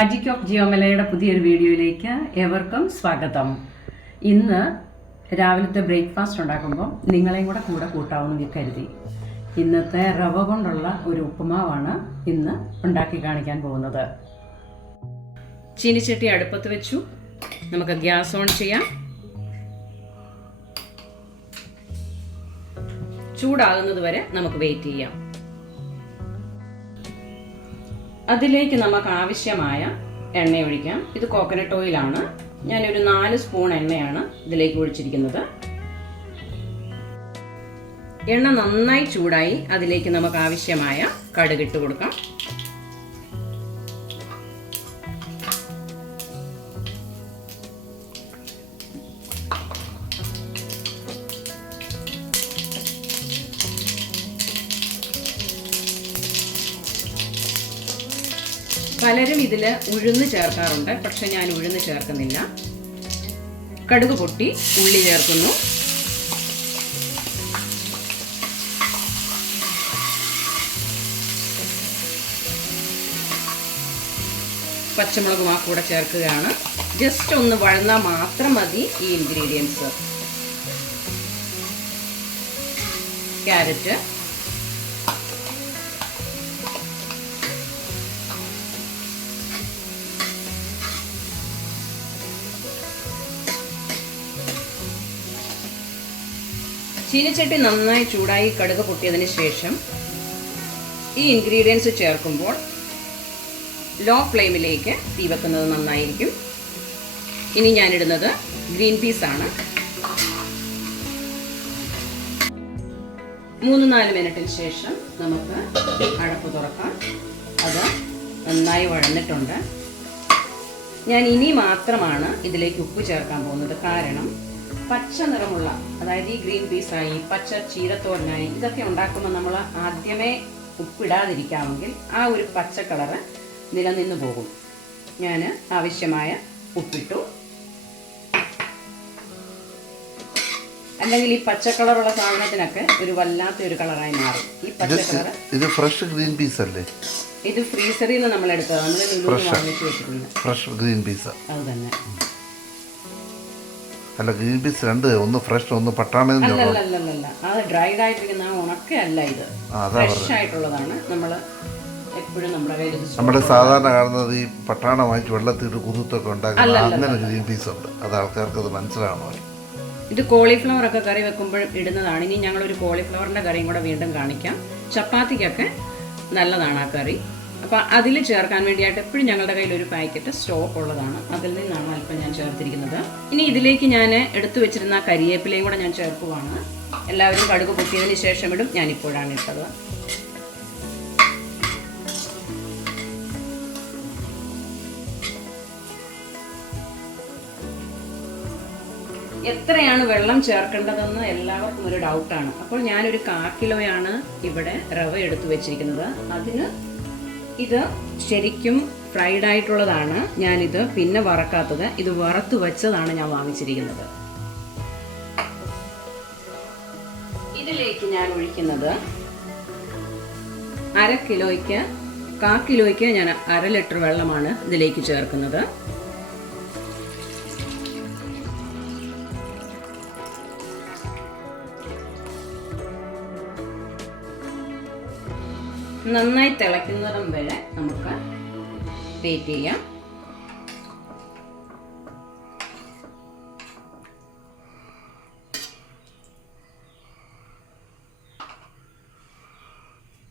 Magic of ജിയോമലയുടെ പുതിയൊരു വീഡിയോയിലേക്ക് ഏവർക്കും സ്വാഗതം. ഇന്ന് രാവിലത്തെ ബ്രേക്ക്ഫാസ്റ്റ് ഉണ്ടാക്കുമ്പോൾ നിങ്ങളെയും കൂടെ കൂട്ടാവുമെന്ന് കരുതി ഇന്നത്തെ റവ കൊണ്ടുള്ള ഒരു ഉപ്പുമാവാണ് ഇന്ന് ഉണ്ടാക്കി കാണിക്കാൻ പോകുന്നത്. ചീനിച്ചട്ടി അടുപ്പത്ത് വെച്ചു. നമുക്ക് ഗ്യാസ് ഓൺ ചെയ്യാം. ചൂടാകുന്നത് വരെ നമുക്ക് വെയിറ്റ് ചെയ്യാം. അതിലേക്ക് നമുക്ക് ആവശ്യമായ എണ്ണ ഒഴിക്കാം. ഇത് കോക്കനട്ട് ഓയിലാണ്. ഞാനൊരു 4 സ്പൂൺ എണ്ണയാണ് ഇതിലേക്ക് ഒഴിച്ചിരിക്കുന്നത്. എണ്ണ നന്നായി ചൂടായി അതിലേക്ക് നമുക്ക് ആവശ്യമായ കടുക് ഇട്ട് കൊടുക്കാം. പലരും ഇതിൽ ഉഴുന്ന് ചേർക്കാറുണ്ട്, പക്ഷെ ഞാൻ ഉഴുന്ന് ചേർക്കുന്നില്ല. കടുക് പൊട്ടി ഉള്ളി ചേർക്കുന്നു. പച്ചമുളകും ആ കൂടെ ചേർക്കുകയാണ്. ജസ്റ്റ് ഒന്ന് വഴന്നാൽ മാത്രം മതി ഈ ഇൻഗ്രീഡിയൻസ്. ക്യാരറ്റ്, ചീനിച്ചട്ടി നന്നായി ചൂടായി കടുക് പൊട്ടിയതിന് ശേഷം ഈ ഇൻഗ്രീഡിയൻസ് ചേർക്കുമ്പോൾ ലോ ഫ്ലെയിമിലേക്ക് തീ വെക്കുന്നത് നന്നായിരിക്കും. ഇനി ഞാനിടുന്നത് ഗ്രീൻ പീസ് ആണ്. 3-4 മിനിറ്റിന് ശേഷം നമുക്ക് അടപ്പ് തുറക്കാം. അത് നന്നായി വഴന്നിട്ടുണ്ട്. ഞാൻ ഇനി മാത്രമാണ് ഇതിലേക്ക് ഉപ്പ് ചേർക്കാൻ പോകുന്നത്. കാരണം പച്ച നിറമുള്ള, അതായത് ഈ ഗ്രീൻ പീസായി പച്ച ചീരത്തോരനായി ഇതൊക്കെ ഉണ്ടാക്കുമ്പോൾ നമ്മൾ ആദ്യമേ ഉപ്പിടാതിരിക്കാമെങ്കിൽ ആ ഒരു പച്ച കളറ് നിലനിന്ന് പോകും. ഞാൻ ആവശ്യമായ ഉപ്പിട്ടു. അല്ലെങ്കിൽ ഈ പച്ച കളറുള്ള സാധനത്തിനൊക്കെ ഒരു വല്ലാത്ത ഒരു കളറായി മാറും. ഈ പച്ച കളറ് ഇത് ഫ്രഷ് ഗ്രീൻ പീസ് അല്ലേ? ഇത് ഫ്രീസറിൽ നിന്ന് നമ്മൾ എടുത്തത്. നമ്മൾ വാങ്ങിച്ചു വെച്ചിട്ടുണ്ട്. ഫ്രഷ് ഗ്രീൻ പീസ് അത് തന്നെ. അല്ല, ഗ്രീൻ പീസ് രണ്ട്, ഒന്ന് ഫ്രഷ് ഒന്ന് പട്ടാണ. അല്ലല്ല, അത് ഡ്രൈഡ് ആയിട്ടിരിക്കുന്ന ഉണക്കല്ല, ഇത് ഫ്രഷ് ആയിട്ടുള്ളതാണ്. നമ്മൾ എപ്പോഴും നമ്മുടെ സാധാരണ കാണുന്നത് ഈ പട്ടാണ വാങ്ങിച്ച് വെള്ളത്തിട്ട് കുതിർത്തൊക്കെ ഉണ്ടാക്കുന്ന അങ്ങനെ ഗ്രീൻ പീസ് ഉണ്ട്. അത് ആൾക്കാർക്ക് അത് മനസ്സിലാവണോ? ഇത് കോളിഫ്ലവർ ഒക്കെ കറി വെക്കുമ്പോൾ ഇടുന്നതാണ്. ഇനി ഞങ്ങളൊരു കോളിഫ്ലവറിന്റെ കറിയും കൂടെ വീണ്ടും കാണിക്കാം. ചപ്പാത്തിക്കൊക്കെ നല്ലതാണ് ആ കറി. അപ്പം അതിൽ ചേർക്കാൻ വേണ്ടിയായിട്ട് എപ്പോഴും ഞങ്ങളുടെ കയ്യിൽ ഒരു പാക്കറ്റ് സ്റ്റോക്ക് ഉള്ളതാണ്. അതിൽ നിന്നാണ് അല്പം ഞാൻ ചേർത്തിരിക്കുന്നത്. ഇനി ഇതിലേക്ക് ഞാൻ എടുത്തു വെച്ചിരുന്ന കരിവേപ്പിലയും കൂടെ ഞാൻ ചേർക്കുവാണ്. എല്ലാവരും കടുക് പൊട്ടിയതിന് ശേഷം ഇടും. ഞാനിപ്പോഴാണ് ഇട്ടത്. എത്രയാണ് വെള്ളം ചേർക്കേണ്ടതെന്ന് എല്ലാവർക്കും ഒരു ഡൗട്ടാണ്. അപ്പോൾ ഞാനൊരു 1/4 കിലോയാണ് ഇവിടെ റവ എടുത്തു വെച്ചിരിക്കുന്നത്. അതിന് ഇത് ശരിക്കും ഫ്രൈഡ് ആയിട്ടുള്ളതാണ്. ഞാനിത് പിന്നെ വറക്കാത്തത്. ഇത് വറുത്ത് വെച്ചതാണ് ഞാൻ വാങ്ങിച്ചിരിക്കുന്നത്. ഇതിലേക്ക് ഞാൻ ഒഴിക്കുന്നത് 1/2 കിലോയ്ക്ക് 1/4 കിലോയ്ക്ക് ഞാൻ 1/2 ലിറ്റർ വെള്ളമാണ് ഇതിലേക്ക് ചേർക്കുന്നത്. നന്നായി തിളയ്ക്കുന്നതും വരെ നമുക്ക് വെയിറ്റ് ചെയ്യാം.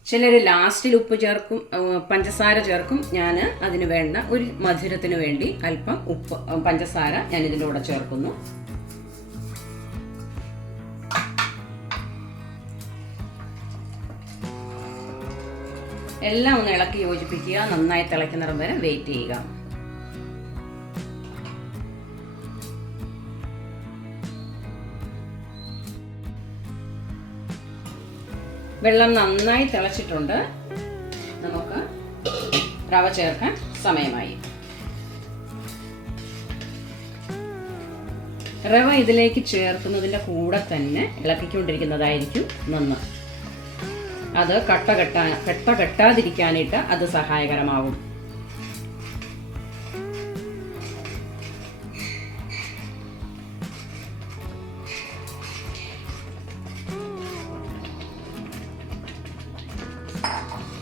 ചിലർ ലാസ്റ്റിൽ ഉപ്പ് ചേർക്കും, പഞ്ചസാര ചേർക്കും. ഞാൻ അതിന് വേണ്ട ഒരു മധുരത്തിന് വേണ്ടി അല്പം പഞ്ചസാര ഞാൻ ഇതിൻ്റെ കൂടെ ചേർക്കുന്നു. എല്ലാം ഒന്ന് ഇളക്കി യോജിപ്പിക്കുക. നന്നായി തിളയ്ക്കുന്നിടം വരെ വെയിറ്റ് ചെയ്യുക. വെള്ളം നന്നായി തിളച്ചിട്ടുണ്ട്. നമുക്ക് റവ ചേർക്കാൻ സമയമായി. റവ ഇതിലേക്ക് ചേർക്കുന്നതിൻ്റെ കൂടെ തന്നെ ഇളക്കിക്കൊണ്ടിരിക്കുന്നതായിരിക്കും നന്ന്. അത് കട്ട കെട്ടാതിരിക്കാനായിട്ട് അത് സഹായകരമാകും.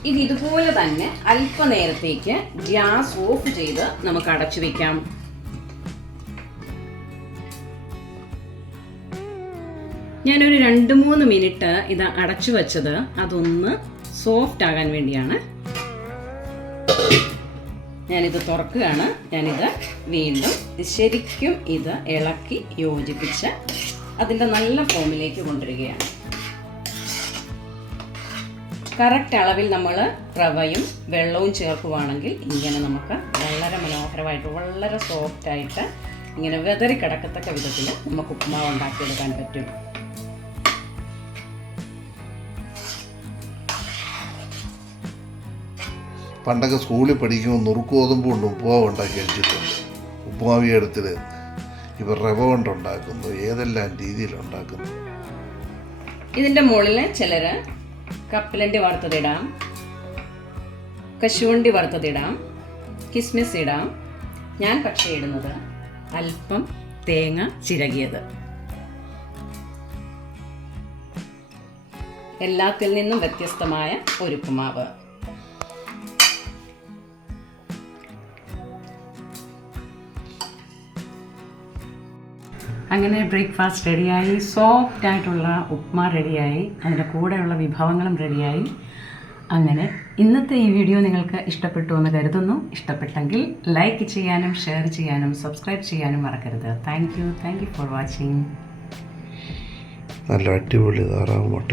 ഇത് ഇതുപോലെ തന്നെ അല്പനേരത്തേക്ക് ഗ്യാസ് ഓഫ് ചെയ്ത് നമുക്ക് അടച്ചു വെക്കാം. ഞാനൊരു 2-3 മിനിറ്റ് ഇത് അടച്ചു വെച്ചത് അതൊന്ന് സോഫ്റ്റ് ആകാൻ വേണ്ടിയാണ്. ഞാനിത് തുറക്കുകയാണ്. ഞാനിത് വീണ്ടും ശരിക്കും ഇത് ഇളക്കി യോജിപ്പിച്ച് അതിൻ്റെ നല്ല ഫോമിലേക്ക് കൊണ്ടുവരികയാണ്. കറക്റ്റ് അളവിൽ നമ്മൾ റവയും വെള്ളവും ചേർക്കുകയാണെങ്കിൽ ഇങ്ങനെ നമുക്ക് വളരെ മനോഹരമായിട്ട് വളരെ സോഫ്റ്റായിട്ട് ഇങ്ങനെ വെതറി കിടക്കത്തക്ക വിധത്തിൽ നമുക്ക് ഉപ്പുമാവ് ഉണ്ടാക്കിയെടുക്കാൻ പറ്റും. പണ്ടൊക്കെ സ്കൂളിൽ പഠിക്കുമ്പോൾ നുറുക്കോതുമ്പോൾ കൊണ്ട് ഉപ്പുമാവ് ഉണ്ടാക്കി കഴിച്ചിട്ടുണ്ട്. ഉപ്പുമാവി എടുത്തിട്ട് ഇവർ റവ കൊണ്ടുണ്ടാക്കുന്നു, ഏതെല്ലാം രീതിയിലുണ്ടാക്കുന്നു. ഇതിൻ്റെ മുകളിൽ ചിലർ കപ്പലണ്ടി വറുത്തതിടാം, കശുവണ്ടി വറുത്തതിടാം, കിസ്മിസ് ഇടാം. ഞാൻ പക്ഷേ ഇടുന്നത് അല്പം തേങ്ങ ചിരകിയത്. എല്ലാത്തിൽ നിന്നും വ്യത്യസ്തമായ ഒരു ഉപ്പുമാവ്. അങ്ങനെ ബ്രേക്ക്ഫാസ്റ്റ് റെഡിയായി, സോഫ്റ്റ് ആയിട്ടുള്ള ഉപ്മാ റെഡിയായി, അതിൻ്റെ കൂടെയുള്ള വിഭവങ്ങളും റെഡിയായി. അങ്ങനെ ഇന്നത്തെ ഈ വീഡിയോ നിങ്ങൾക്ക് ഇഷ്ടപ്പെട്ടു എന്ന് കരുതുന്നു. ഇഷ്ടപ്പെട്ടെങ്കിൽ ലൈക്ക് ചെയ്യാനും ഷെയർ ചെയ്യാനും സബ്സ്ക്രൈബ് ചെയ്യാനും മറക്കരുത്. Thank you for watching. നല്ല അടിപൊളി താറാവ് മുട്ട.